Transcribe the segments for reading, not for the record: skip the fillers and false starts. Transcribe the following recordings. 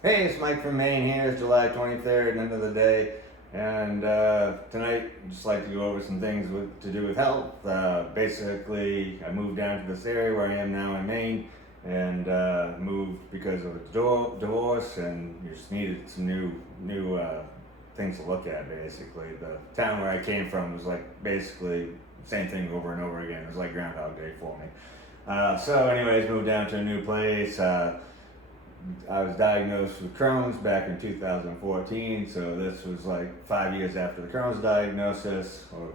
Hey, it's Mike from Maine here. It's July 23rd, end of the day. And tonight, I'd just like to go over some things to do with health. Basically, I moved down to this area where I am now in Maine and moved because of a divorce and just needed some new things to look at, basically. The town where I came from was like basically the same thing over and over again. It was like Groundhog Day for me. So, anyways, moved down to a new place. I was diagnosed with Crohn's back in 2014, so this was like 5 years after the Crohn's diagnosis, or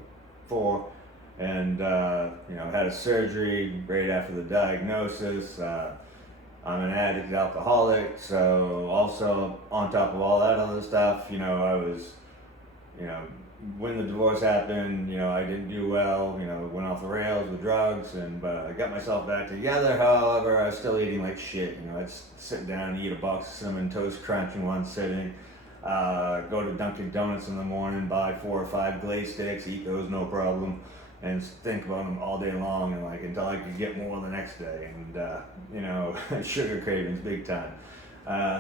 four, and had a surgery right after the diagnosis. I'm an addict, alcoholic, so also on top of all that other stuff, I was, you know, when the divorce happened, I didn't do well, went off the rails with drugs, but I got myself back together. However, I was still eating like shit. I'd sit down and eat a box of Cinnamon Toast Crunch in one sitting, go to Dunkin' Donuts in the morning, buy 4 or 5 glaze sticks, eat those no problem, and think about them all day long, and like until I could get more the next day, and sugar cravings big time.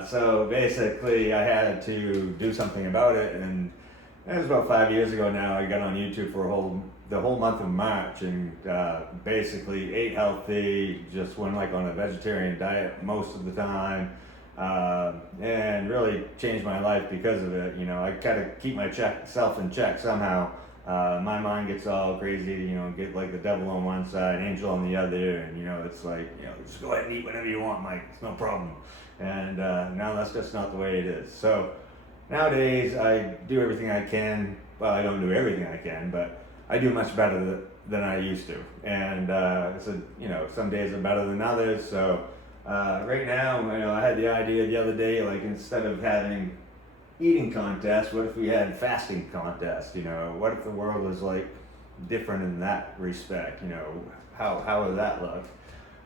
So basically, I had to do something about it, and it was about 5 years ago now. I got on YouTube for the whole month of March, and basically ate healthy, just went like on a vegetarian diet most of the time, and really changed my life because of it. I gotta keep myself in check somehow. My mind gets all crazy, get like the devil on one side, angel on the other, and it's like, just go ahead and eat whatever you want, Mike. It's no problem. And now that's just not the way it is. So nowadays, I do everything I can. Well, I don't do everything I can, but I do much better than I used to. And some days are better than others. So right now, I had the idea the other day, like instead of having eating contests, what if we had fasting contests? What if the world was like different in that respect? How would that look?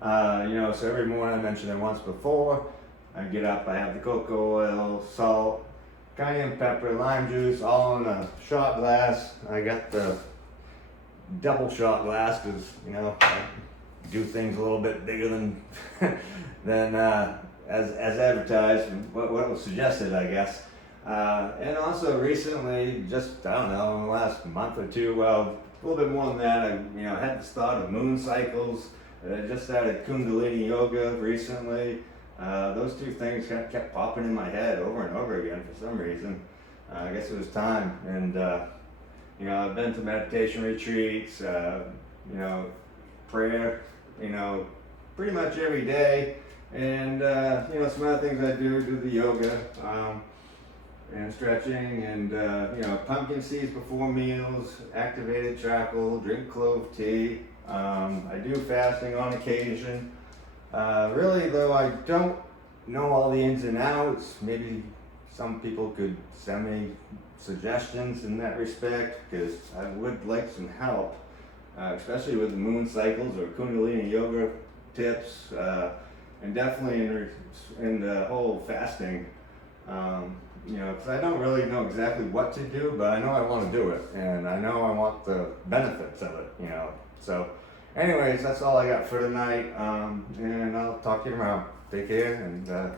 So every morning, I mentioned it once before, I get up, I have the cocoa oil, salt, cayenne pepper, lime juice, all in a shot glass. I got the double shot glass because I do things a little bit bigger than than as advertised. What was suggested, I guess. And also recently, just I don't know, in the last month or two, well, a little bit more than that. I had this thought of moon cycles. I just started Kundalini yoga recently. Those two things kept popping in my head over and over again for some reason. I guess it was time. And, I've been to meditation retreats, prayer, pretty much every day. And, some other things I do the yoga, and stretching, and, pumpkin seeds before meals, activated charcoal, drink clove tea. I do fasting on occasion. Really, though, I don't know all the ins and outs. Maybe some people could send me suggestions in that respect, because I would like some help, especially with the moon cycles or Kundalini yoga tips, and definitely in the whole fasting. Because I don't really know exactly what to do, but I know I want to do it, and I know I want the benefits of it. So. Anyways, that's all I got for tonight, and I'll talk to you tomorrow. Take care, and